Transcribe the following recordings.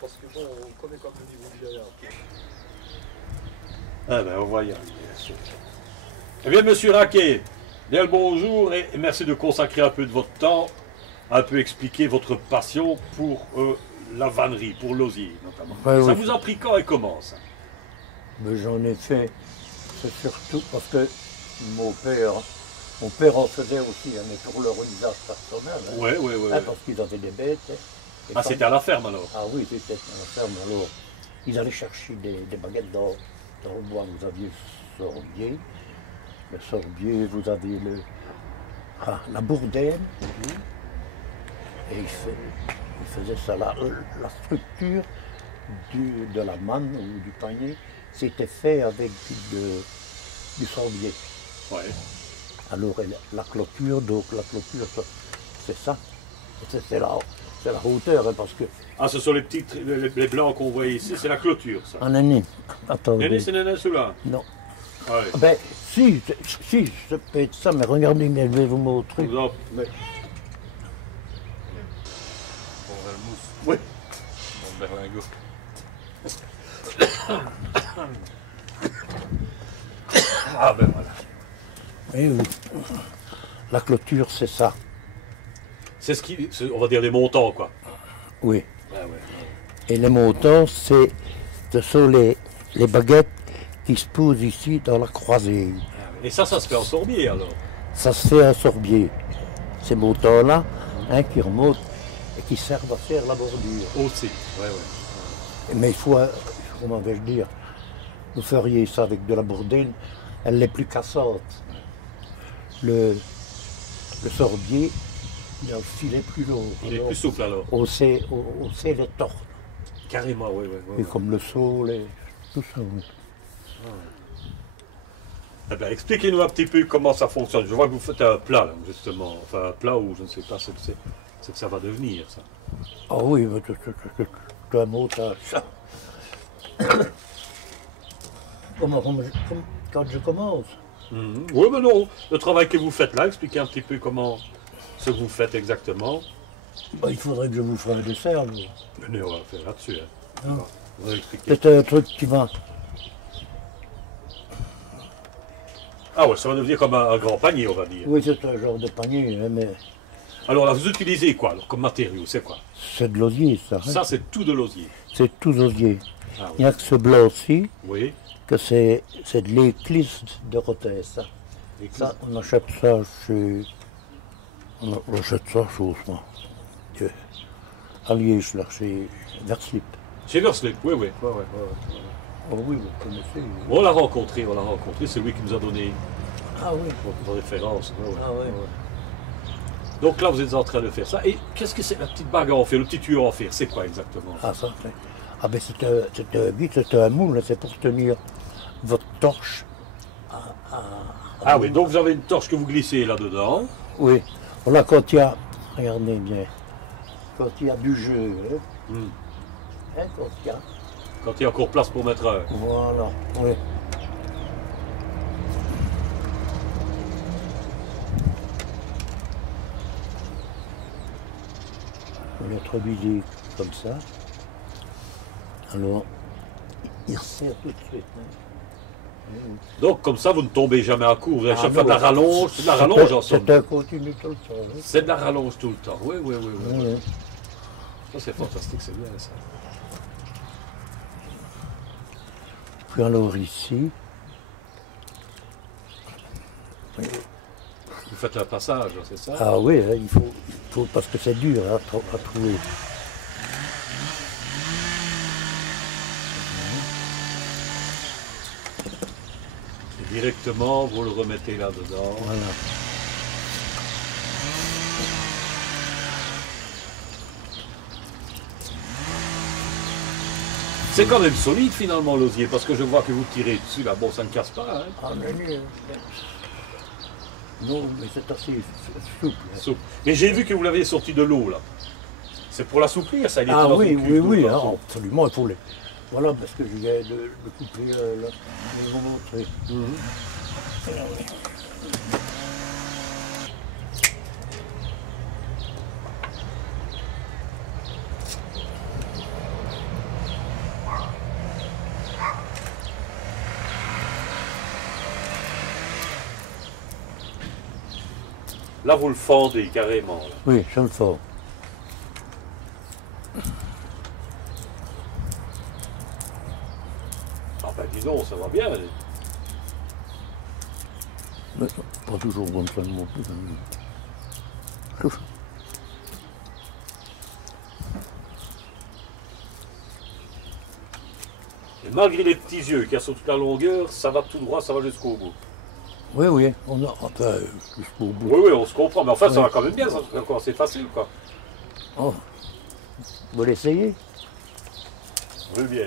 Parce que bon, on connaît quand le niveau du derrière. Ah ben, on va y arriver. Eh bien, monsieur Raquet, bien le bonjour et merci de consacrer un peu de votre temps à un peu expliquer votre passion pour la vannerie, pour l'osier notamment. Ouais, Ça oui. vous a pris quand et comment ça? Mais j'en ai fait, c'est surtout parce que mon père en faisait aussi, hein, mais pour leur usage personnel. Hein, Oui, oui, oui. parce qu'ils avaient des bêtes. Hein, et Ah, quand- c'était à la ferme alors? Ah oui, c'était à la ferme. Alors, ils allaient chercher des baguettes dans le bois. Vous aviez le sorbier. Le sorbier, vous aviez la bourdaine. Et ils faisaient ça. La structure de la manne ou du panier, c'était fait avec du sorbier. Oui. Alors la clôture, c'est ça. C'est la hauteur, hein, parce que... Ah, ce sont les petits, les blancs qu'on voit ici, c'est la clôture ça. En année, attendez. Néné, c'est Néné celui-là? Non. Ouais. Ben, si, ça peut être ça, mais regardez, je vais vous montrer. Vous en- Mais- Bon, le mousse, Oui. bon, berlingot. Ah ben voilà. Eh oui. La clôture, c'est ça. C'est on va dire des montants quoi. Oui. Ouais, ouais. Et les montants, ce sont les baguettes qui se posent ici dans la croisée. Et ça se fait en sorbier alors? Ça se fait un sorbier. Ces montants-là, hein, qui remontent et qui servent à faire la bordure. Aussi. Ouais, ouais. Mais il faut, comment vais-je dire, vous feriez ça avec de la bourdaine, elle est plus cassante. Le sorbier, il a le filet plus long. Il est Alors, plus souple alors? on sait les torts. Carrément, oui, oui. Et comme le saule, et tout ça. Oui. Eh bien, expliquez-nous un petit peu comment ça fonctionne. Je vois que vous faites un plat, là, justement. Enfin, un plat où je ne sais pas ce que c'est que ça va devenir, ça. Ah oui, mais c'est un montage. Quand je commence, Oui, mais non. Le travail que vous faites là, expliquez un petit peu comment ce que vous faites exactement. ben, il faudrait que je vous fasse un dessert. Lui. Venez, on va faire là-dessus. Hein. Ah. On va expliquer. C'est un truc qui va. Ah ouais, ça va devenir comme un grand panier, on va dire. Oui, c'est un genre de panier, hein, mais Alors là, vous utilisez quoi alors, comme matériau? C'est quoi? c'est de l'osier, ça. Hein. Ça, c'est tout de l'osier. C'est tout osier. Ah Il n'y a que ce blanc-ci, oui. que c'est de l'éclisse de Rotès. Ça. Et Ça, on achète ça chez. On achète ça chez Osman. À Liège, là, chez Verslip. Chez Verslip, oui, oui. Ouais, ouais, ouais. Oh oui, vous connaissez. On l'a rencontré, c'est lui qui nous a donné Ah oui. vos références. Ouais, ouais. Ah oui. Donc là, vous êtes en train de faire ça. Et qu'est-ce que c'est la petite bague à en faire, le petit tuyau à en faire? C'est quoi exactement? Ah, ça, c'est. Ah, ben, c'est un moule, c'est pour tenir votre torche. Ah oui, donc vous avez une torche que vous glissez là-dedans. Oui. Voilà, quand il y a. Regardez bien. Quand il y a du jeu, hein, Hmm. quand il y a. Quand il y a encore place pour mettre un. Voilà. Oui. Vous l'introduisez comme ça. Alors, il resserre tout de suite. Hein. Donc comme ça, vous ne tombez jamais à court. Vous avez Ah, chaque fois de la non. rallonge. C'est de la rallonge en somme. C'est un continu tout le temps. Hein. C'est de la rallonge tout le temps. Oui, oui, oui. oui. Oui. Ça, c'est fantastique, c'est bien ça. Puis alors ici, Vous faites un passage, c'est ça? ah oui, hein, il faut parce que c'est dur hein, à trouver. Et directement, vous le remettez là-dedans. Voilà. C'est quand même solide finalement l'osier, parce que je vois que vous tirez dessus là, bon ça ne casse pas. Hein. Ah, non, mais c'est assez souple. Hein. Souple. Mais j'ai vu que vous l'aviez sorti de l'eau là. C'est pour l'assouplir ça, il est Ah dans oui, une oui, cuve oui, d'eau, hein, dans absolument, il faut Voilà, parce que je viens de couper le montrer. Là, vous le fendez carrément. Là. Oui, je le fais. Ah ben dis donc, ça va bien. Allez. Mais pas toujours comme ça non plus. Et malgré les petits yeux qui sont toute la longueur, ça va tout droit, ça va jusqu'au bout. Oui, oui, on a. Enfin, jusqu'au bout. Oui, oui, on se comprend, mais enfin, ça Ouais. va quand même bien, ça, c'est facile, quoi. Oh. Vous l'essayez? Oui, bien.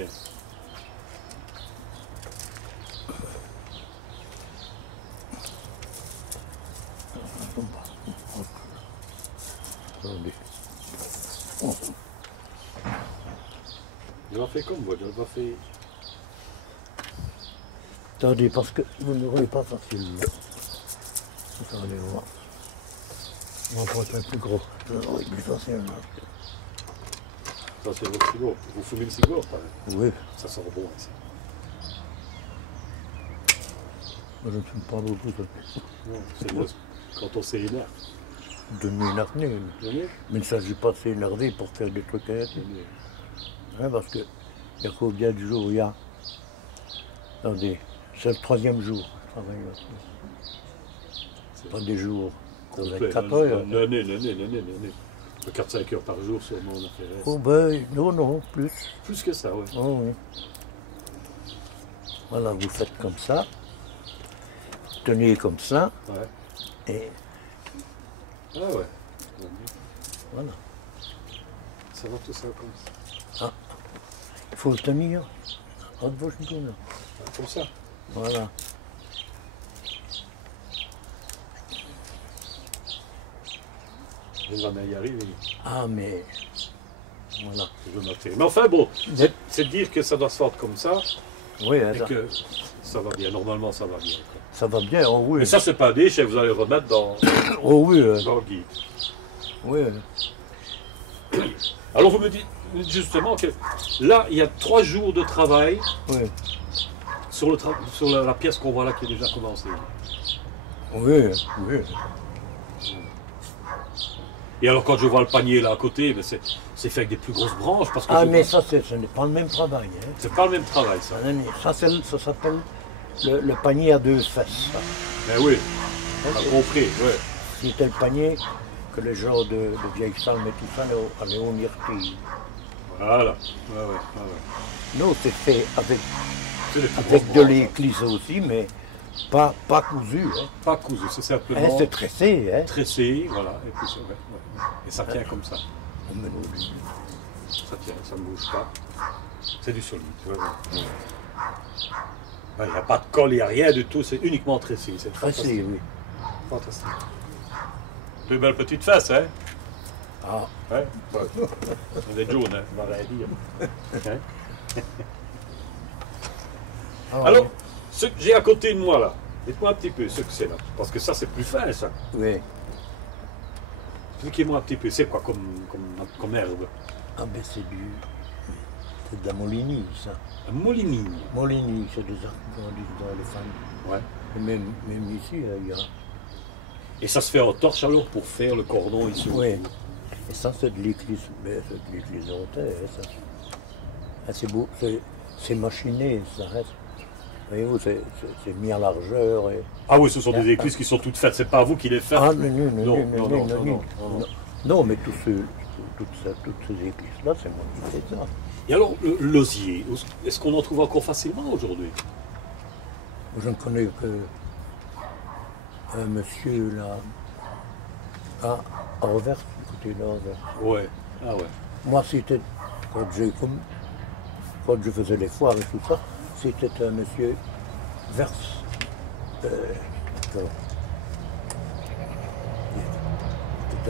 Attendez. Il en fait comme moi, il en fait. Attendez, parce que vous ne roulez pas facile. Là. Attendez, voir. On va prendre un plus gros. Oui, plus facile. Là. Ça, c'est votre cigare. Vous fumez le cigare, pareil. Oui, Ça sent bon, ça. moi je ne fume pas beaucoup. Ça. Non, c'est moi, quand on s'énerve. De m'énerver. Vous voyez? Mais il ne s'agit pas de s'énerver pour faire des trucs à elle. Hein, parce que il y a combien de jours il y a? Attendez, c'est le 3e jour. Je travaille là. C'est pas des jours. Complet. 4 heures. Non. 4-5 heures par jour, sûrement, on a fait reste. Oh ben, non, plus. Plus que ça, oui. Oh, oui. Voilà, vous faites comme ça. Tenez comme ça. Ouais. Et Ah ouais. voilà. Ça va tout ça comme ça. Il faut le tenir. Haute bouche, là. Comme ça. Voilà. On va y arriver. Ah, mais. Voilà. Je vais noter. Mais enfin bon, c'est de dire que ça doit se faire comme ça Oui, et ça, que ça va bien. Normalement, ça va bien. Quoi. ça va bien. Oh oui. Mais ça, c'est pas un déchet, vous allez le remettre dans, Oh oui. dans le guide. Oui. Alors, vous me dites justement que là, il y a 3 jours de travail Oui. sur, la pièce qu'on voit là qui est déjà commencée. Oui. Oui. Et alors, quand je vois le panier là à côté, ben, c'est fait avec des plus grosses branches. Parce que Ah, mais ça, ce n'est pas le même travail. Hein. c'est pas le même travail, ça. Ça, ça s'appelle le panier à 2 fesses. Ça. Mais oui, on a compris. Ouais. C'était le panier que les gens de vieilles salles et tout ça allaient au myrtille. Voilà. Ouais. Non, c'est fait avec, C'est les plus avec grosses de branches. l'éclisse aussi, mais pas cousu. Hein. Pas cousu, c'est Hein, simplement c'est tressé. Hein. tressé, voilà. Et puis ça, ouais. Et ça tient comme ça. Oh, mais non, Ça tient, ça ne bouge pas. C'est du solide. Ouais. Il n'y a pas de colle, il n'y a rien du tout, c'est uniquement tressé. C'est tressé, fantastique. oui. Fantastique. Plus belle petite face, hein? Ah, Ouais. On est jaune, hein? On va rien dire. Hein? Alors, ce que j'ai à côté de moi là, dites-moi un petit peu ce que c'est là. Parce que ça, c'est plus fin, ça. oui. Expliquez-moi un petit peu, c'est quoi comme herbe? Ah, ben c'est de la molinie, ça. Un molinille. Molinie, c'est des arbres qui grandissent dans les femmes. Ouais. Et même ici, il y a. Et ça se fait en torche alors pour faire le cordon ici. Oui. Et ça, c'est de l'église, mais c'est de l'église en terre, ça. Ah, c'est beau, c'est machiné, ça reste. Voyez-vous, c'est mis à largeur. Et... Ah oui, ce sont des éclises qui sont toutes faites, c'est pas vous qui les faites. Ah, non. Non, mais toutes ces églises-là, c'est moi qui fais ça. Et alors, l'osier, est-ce qu'on en trouve encore facilement aujourd'hui? Je ne connais que un monsieur là, à Anvers, du côté d'Anvers. Ouais. Ah ouais. Moi, c'était, quand je faisais les foires et tout ça, c'était un monsieur Vers. C'était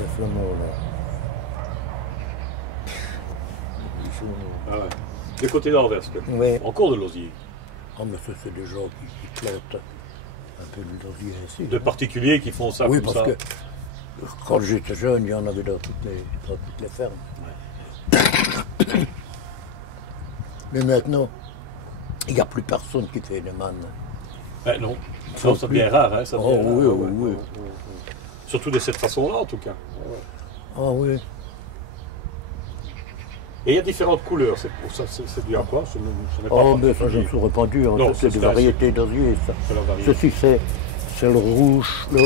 un flamand là. Ah ouais. Du côté d'Anvers. Oui. Encore de l'osier. Oh, mais ça, c'est des gens qui plantent un peu de l'osier ainsi. De particuliers qui font ça Oui, comme parce ça. que quand j'étais jeune, il y en avait dans toutes les fermes. Mais maintenant, il n'y a plus personne qui fait des mannes. Ben non, Faut non, ça plus. devient rare. Hein, ça Oh, devient oui, rare, oui, oui. Surtout de cette façon-là, en tout cas. Ah oui. Et il y a différentes couleurs. C'est pour ça, c'est dû à quoi? Ce n'est pas Oh, mais ça, je particulier. me suis répandu. Non, C'est c'est des ça, variétés d'osier, ça. C'est la variété. Ceci, c'est le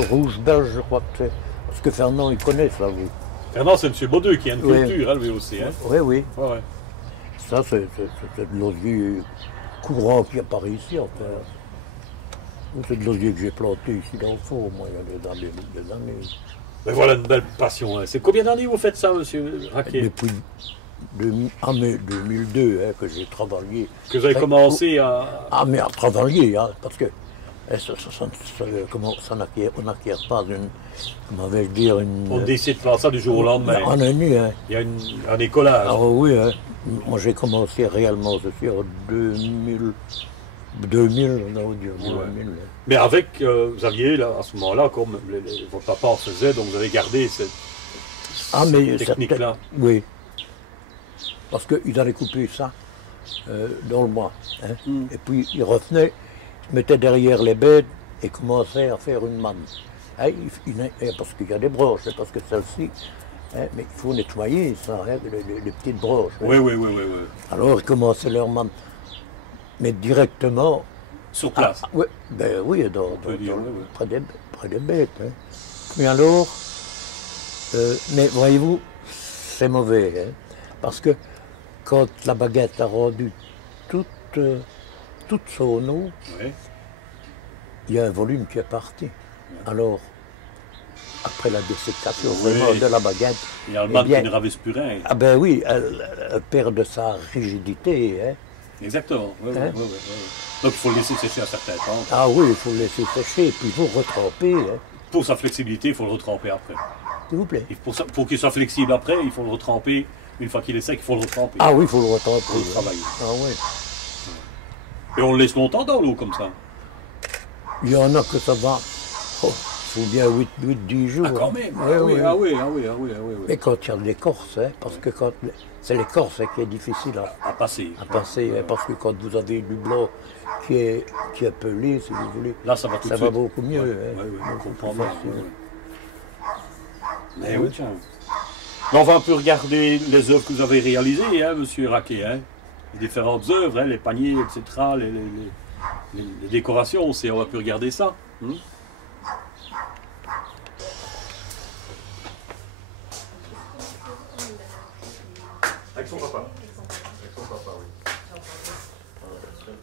rouge belge, je crois que c'est. Parce que Fernand, il connaît ça, lui. Fernand, c'est M. Baudeux qui a une Oui. culture, hein, lui aussi. Hein. Oui, oui. Ouais, ouais. Ça, c'est de l'osier courant qui apparaît ici, en fait. C'est de l'osier que j'ai planté ici dans le fond, moi, il y a des années. Mais voilà une belle passion. Hein. C'est combien d'années vous faites ça, M. Raquet? Depuis 2002 hein, que j'ai travaillé. Que vous avez commencé à... Ah, mais à travailler, hein, parce que on n'acquiert pas une, comment vais-je dire, une... On décide de faire ça du jour au lendemain. En année, hein. Il y a un écolage. Ah oui, hein. Moi j'ai commencé réellement, je suis en 2000, on a dit 2000. Hein. Mais avec, vous aviez là, à ce moment-là, comme votre papa en faisait, donc vous avez gardé cette technique-là. Oui. Parce qu'ils allaient couper ça dans le bois. Hein. Et puis ils revenaient, ils se mettaient derrière les bêtes et commençaient à faire une manne. Hein, parce qu'il y a des broches, hein, parce que celle-ci, hein, mais il faut nettoyer ça, hein, les petites broches. Hein. Oui, oui, oui, oui, oui. Alors ils commençaient leur manne. Mais directement. Sur place. Oui, ben oui, près des bêtes. Hein. Mais alors, mais voyez-vous, c'est mauvais, hein, parce que quand la baguette a rendu toute son eau, Oui. il y a un volume qui est parti. Alors, après la dessécation Oui. vraiment de la baguette, Il y a le man eh bien, qui ne ravisse plus rien. ah ben oui, elle perd de sa rigidité. Hein. Exactement. Oui, Hein? oui, oui, oui. Donc il faut le laisser sécher un certain temps. Ah oui, il faut le laisser sécher, puis vous retremper, hein, Pour sa flexibilité, il faut le retremper après. s'il vous plaît. Et pour qu'il soit flexible après, il faut le retremper. Une fois qu'il est sec, il faut le retremper. Ah oui, il faut le retremper. Pour le hein. travailler. Ah oui. Et on le laisse longtemps dans l'eau comme ça. Il y en a que ça va, il faut bien 8-10 jours. Ah, quand même. Oui, Ah oui, oui. ah oui, ah oui, ah oui, ah oui, oui. Mais quand il y a de l'écorce, hein, parce que quand c'est l'écorce qui est difficile À passer. à passer, hein, parce que quand vous avez du blanc qui est pelé, si vous voulez, Là, ça va tout de ça suite. va beaucoup mieux. Oui, hein. oui, on Beaucoup comprend plus bien. facile. Oui, oui. Mais oui, tiens. Mais on va un peu regarder les œuvres que vous avez réalisées, hein, monsieur Raquet. Hein. Les différentes œuvres, hein, les paniers, etc., les décorations, on va un peu regarder ça. Hein. Avec son papa. Avec son papa, oui.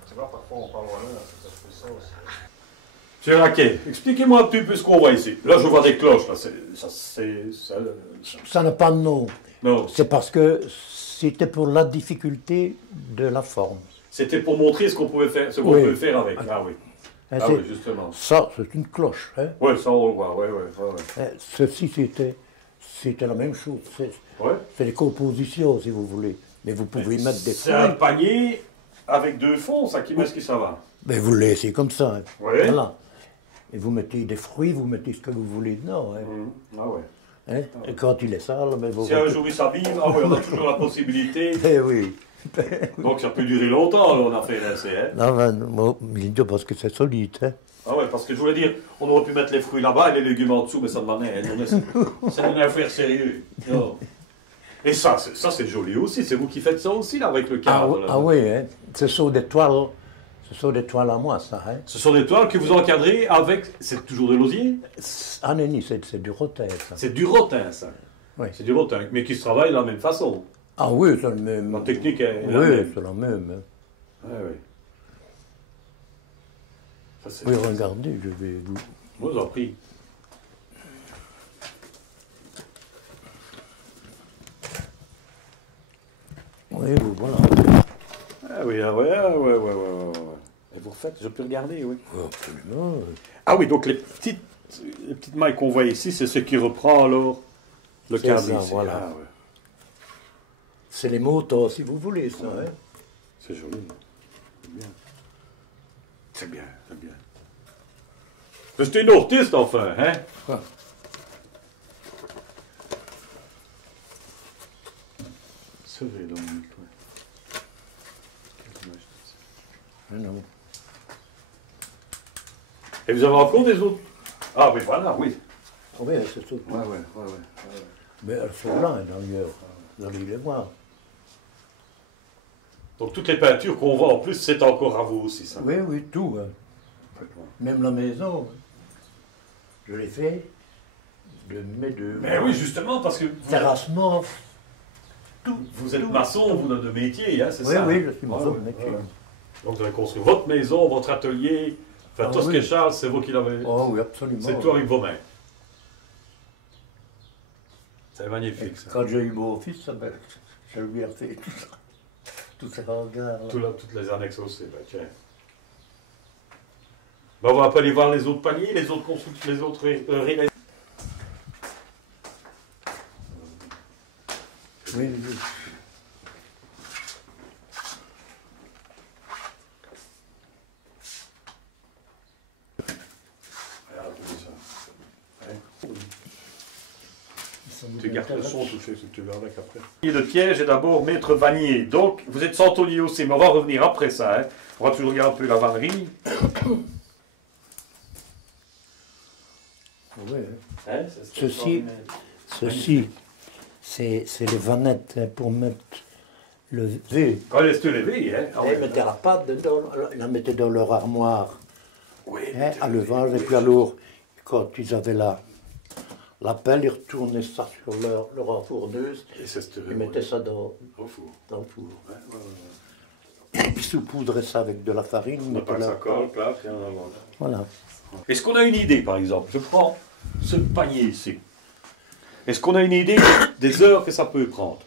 Tu vois, parfois on parle loin, ça fait ça aussi. Monsieur Raquet, expliquez-moi un petit peu ce qu'on voit ici. Là, je vois des cloches. Là. Ça n'a pas de nom. Non, C'est parce que c'était pour la difficulté de la forme. c'était pour montrer ce qu'on pouvait faire, ce qu'on Oui. pouvait faire avec. Ah oui. Hein, Ah c'est- oui, justement. Ça, c'est une cloche. Hein. Oui, ça on le voit. Ouais, ouais, ouais, ouais. Hein, ceci, c'était la même chose. Ouais. C'est des compositions, si vous voulez. Mais vous pouvez mettre des C'est un fruits. panier avec deux fonds, ça qui est-ce que ça va. Mais vous le laissez comme ça. Hein. Ouais. Voilà. Et vous mettez des fruits, vous mettez ce que vous voulez dedans. Hein. Ah ouais. Hein. Et quand il est sale, mais vous... Si un jour il s'abîme, ah ouais, on a toujours la possibilité. Eh oui. Donc ça peut durer longtemps, là, on a fait l'essai. Hein. Non, ben, bon, parce que c'est solide. Hein. Ah ouais, parce que je voulais dire, on aurait pu mettre les fruits là-bas et les légumes en dessous, mais ça demandait. C'est une affaire sérieuse. Non. Et ça c'est joli aussi. C'est vous qui faites ça aussi, là, avec le cadre. Là. Ah oui, hein. Ce sont des toiles. Ce sont des toiles à moi, ça. Hein. Ce sont des toiles que vous encadrez avec. C'est toujours de l'osier. Ah, Néni, c'est du rotin, ça. C'est du rotin, ça. Oui. C'est du rotin, mais qui se travaille de la même façon. Ah oui, c'est le même. La technique est la Oui, même. c'est la même. Hein. Ouais, ouais. Ça, c'est- Oui, regardez, je vais vous... Je vous en prie. Oui, voilà. Ah oui, ah ouais, ah ouais, ouais, ouais, ouais, ouais. Et vous refaites, je peux regarder, oui. Absolument. Ah oui, donc les petites mailles qu'on voit ici, c'est ce qui reprend alors le C'est cadre ça, ici. voilà. Ah, ouais. C'est les motos, si vous voulez, ça. Hein. C'est joli. C'est bien. C'est bien, c'est bien. Mais c'est une artiste, enfin, hein? Quoi? C'est vrai, Dominique, ouais. Ah non. Et vous avez encore des autres? Ah oui, voilà, oui. Oui, c'est tout. Ouais. Mais elles sont là, d'ailleurs. Vous allez les voir. Donc toutes les peintures qu'on voit en plus, c'est encore à vous aussi, ça? Oui, oui, tout. Hein. Même la maison, hein. Je l'ai fait de mes deux. Mais oui, justement, parce que Terrassement, tout. vous êtes tout. maçon, vous avez de métier, hein, c'est Oui, ça? oui, je suis Ouais, maçon ouais, de métier. ouais. Donc vous avez construit votre maison, votre atelier, enfin Ah tout ce oui. qui est Charles, c'est vous qui l'avez... Oh oui, absolument. C'est tout avec vos mains. C'est magnifique, ça. Quand j'ai eu mon fils, je lui ai fait tout ça. Tous ces regards. Toutes les annexes aussi, ben, tiens. Ben, on va pas aller voir les autres paniers, les autres constructions, les autres réalisations. Oui, oui. Regarde tout ça. Hein? Ça nous Tu gardes le intéresse. son, tu fais ce que tu veux avec après. Le piège est d'abord maître vannier. Donc, vous êtes centonnier aussi, mais on va revenir après ça. Hein. On va toujours regarder un peu la vannerie. Oui, Hein, ceci, c'est les vanettes hein, pour mettre le V. Quand elle est levée, hein. Ah Ils ouais. mettaient la pâte dedans, ils la mettaient dans leur armoire Oui, hein, à levage, et puis alors, quand ils avaient la pelle, ils retournaient ça sur leur enfourneuse, Et c'est cette ils mettaient ça dans au four. le four. Ouais. Ils saupoudraient ça avec de la farine. On n'a pas que ça colle, clac, et on en va. Voilà. Est-ce qu'on a une idée, par exemple? Je prends ce panier ici. Est-ce qu'on a une idée des heures que ça peut prendre?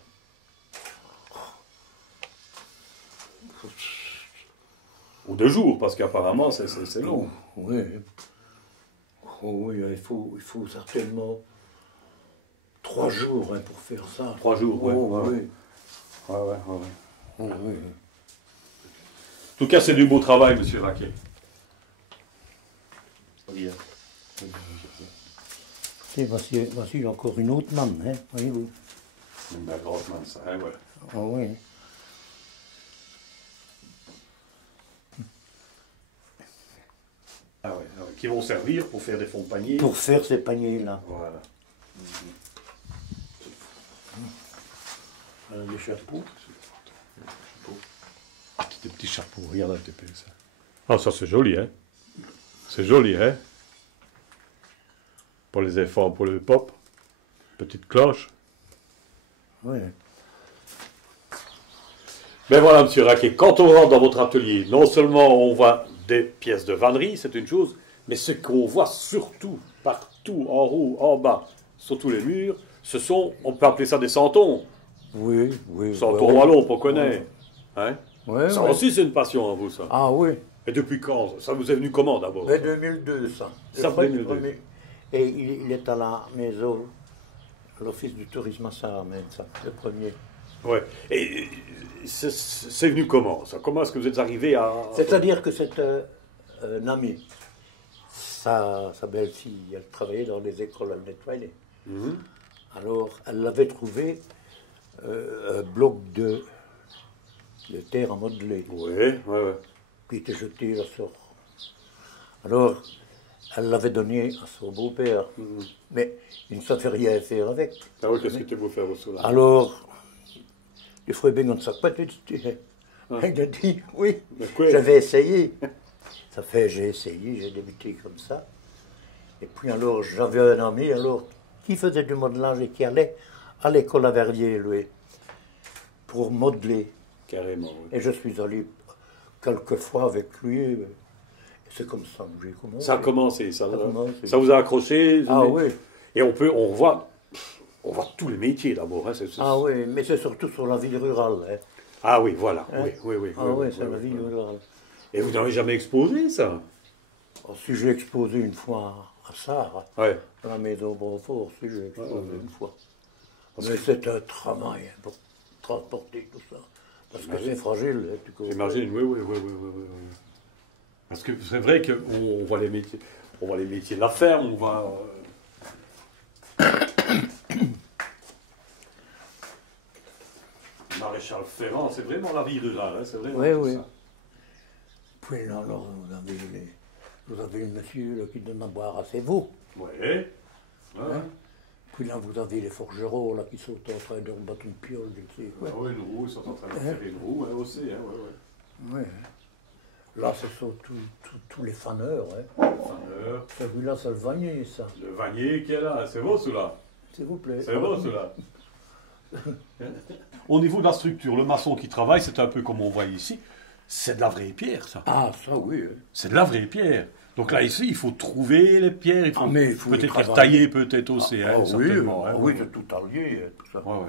Ou de jours, parce qu'apparemment, c'est long. Oui. Oh oui, il faut certainement 3 jours hein, pour faire ça. 3 jours, ouais. Oh, Ouais. oui. Ouais. Oh, oui. En tout cas, c'est du beau travail, monsieur Raquet. Et voici encore une autre manne, hein, voyez-vous. Une belle grosse main, ça, hein, voilà. Oh, oui. Ah ouais, qui vont servir pour faire des fonds de panier. Pour faire ces paniers-là. Voilà. Les chapeaux. Ah, des petits chapeaux, regarde un petit peu ça. Ah, ça c'est joli, hein. C'est joli, hein. Pour les efforts, pour le pop. Petite cloche. Oui. Ben voilà, monsieur Raquet, quand on rentre dans votre atelier, non seulement on voit des pièces de vannerie, c'est une chose, mais ce qu'on voit surtout, partout, en haut, en bas, sur tous les murs, ce sont, on peut appeler ça des santons. Oui, oui. Santons wallons, on connaît. Hein? Ouais, Ça ouais. aussi, c'est une passion en vous, ça. Ah oui. Et depuis quand? Ça vous est venu comment, d'abord? Mais 2002, ça. Ça, Le premier- 2002. premier. Et il est à la maison, à l'office du tourisme à Saramène, ça, le premier. Ouais. Et c'est venu comment, ça? Comment est-ce que vous êtes arrivé à... C'est-à-dire que c'est un ami. Sa belle-fille, elle travaillait dans les écoles, elle nettoyait. Mhm. Alors, elle avait trouvé un bloc de terre à modeler, Oui, ouais. qui était jeté là sur. Alors, elle l'avait donné à son beau-père, Mhm. mais il ne savait rien faire avec. Ah oui, qu'est-ce que tu veux faire au là? Alors, il faut bien qu'on s'appelle. Il a dit, oui, Mais quoi? j'avais essayé. Ça fait, j'ai essayé, j'ai débuté comme ça. Et puis alors, j'avais un ami alors, qui faisait du modelage et qui allait à l'école à Verrier, lui, pour modeler. Carrément, oui. Et je suis allé quelques fois avec lui. Et c'est comme ça que j'ai commencé. Ça a commencé, ça. Ça a commencé. Ça vous a accroché? Ah oui. Et on voit tous les métiers d'abord. Hein, Ah oui, mais c'est surtout sur la vie rurale. Hein. Ah oui, voilà. Hein? Oui. Ah oui, c'est la vie rurale. Et vous n'avez jamais exposé ça? Oh, si j'ai exposé une fois à Sarre, Ouais. à la maison Bonfort, si j'ai exposé Ouais. une fois. Mais c'est un travail hein, pour transporter tout ça. Parce que c'est fragile. Hein, tu comprends. J'imagine, oui. Parce que c'est vrai qu'on voit les métiers, de la ferme, on va... Maréchal Ferrand, c'est vraiment la vie rurale, hein, c'est vraiment Oui. ça. Puis là, alors, vous avez le monsieur là, qui donne à boire à ses veaux. Oui. Hein? Puis là, vous avez les forgerons là, qui sont en train de rebattre une piole, je sais quoi. Oui, une roue, ils sont en train de faire une roue, hein, aussi. Hein, Oui. Là, ce sont tous les faneurs. Hein. Faneur. Celui-là, c'est le vanier, ça. Le vanier qui est là, c'est beau celui-là. S'il vous plaît. C'est beau celui-là. Au niveau de la structure, le maçon qui travaille, c'est un peu comme on voit ici. C'est de la vraie pierre, ça. Ah, ça, oui. Hein. C'est de la vraie pierre. Donc là, ici, il faut trouver les pierres, il faut, mais il faut peut-être les travailler. tailler, peut-être aussi. Ah, hein, oui, certainement, hein, oui, ouais. c'est tout allié, tout ça. Ouais.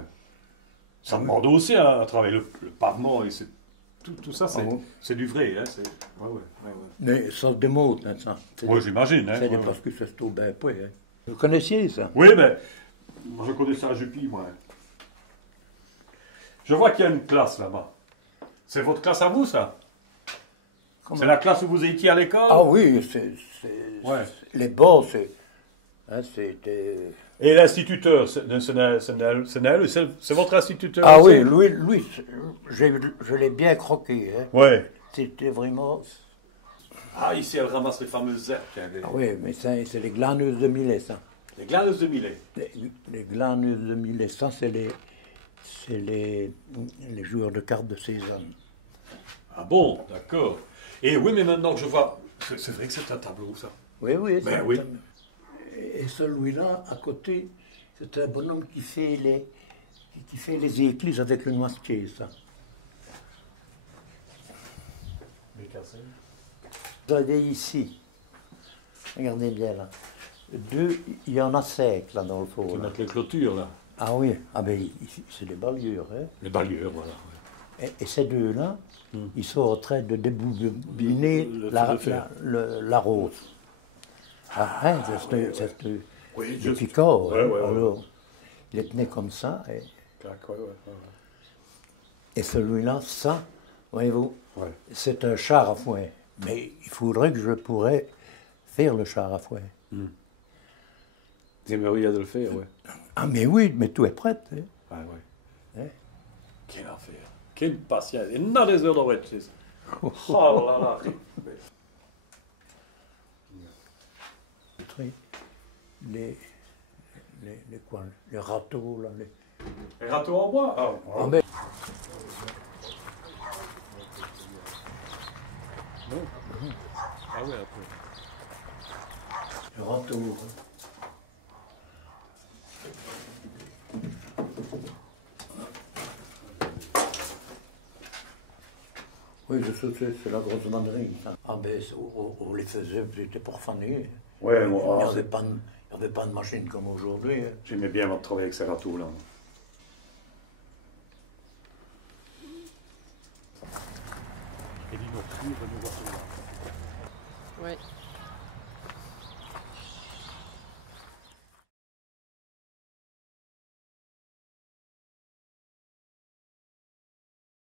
Ça demande aussi à travailler le pavement, et tout ça, c'est du vrai. Hein, ouais. Mais ça se démonte, hein, ça. Oui, j'imagine. Hein, C'est parce que c'est tout bien point. Hein. Vous connaissiez ça? Oui, mais moi, je connais ça à Jupy, moi. Je vois qu'il y a une classe là-bas. C'est votre classe à vous, ça? C'est la classe où vous étiez à l'école? Ah oui, Ouais. les bas, c'était... Et l'instituteur, c'est votre instituteur Ah aussi? oui, lui je l'ai bien croqué. Hein. Ouais. C'était vraiment... Ah, ici, elle ramasse les fameuses herbes. Ah oui, mais c'est les glaneuses de Millet, ça. Les glaneuses de Millet. Les glaneuses de Millet, ça, c'est les joueurs de cartes de Cézanne. Ah bon, d'accord. Et oui, mais maintenant que je vois... C'est vrai que c'est un tableau, ça. Oui. Ben oui. Et celui-là, à côté, c'est un bonhomme qui fait les écluses avec le noisetier, ça. Vous avez ici, regardez bien là, il y en a 5 là dans le fond. Qui Là. mettent les clôtures, là. Ah oui, ici, c'est des balieurs. Hein. Les balieurs, voilà. Ouais. Et ces deux-là, ils sont en train de débouliner la rose. Ah, hein, c'est du picot. Ouais, hein. ouais. Alors, il les tenait comme ça. Et celui-là, ça, voyez-vous, c'est un char à foin. Mais il faudrait que je pourrais faire le char à foin. Vous aimeriez de le faire, oui. Ah, mais oui, mais tout est prêt. Hein. Ah, ouais. Hein? Quelle affaire. Quelle patience. Il y en a des heures de retchis. Oh là là. Les râteaux, là. Les râteaux en bois? Ah, mais... Ah oui, un peu. Les râteaux. Oui, c'est la grosse mannerie. Ah ben, on les faisait, c'était pour faner. Ouais, Il n'y avait pas de machine comme aujourd'hui. Hein. J'aimais bien travailler avec ces râteaux-là. Oui.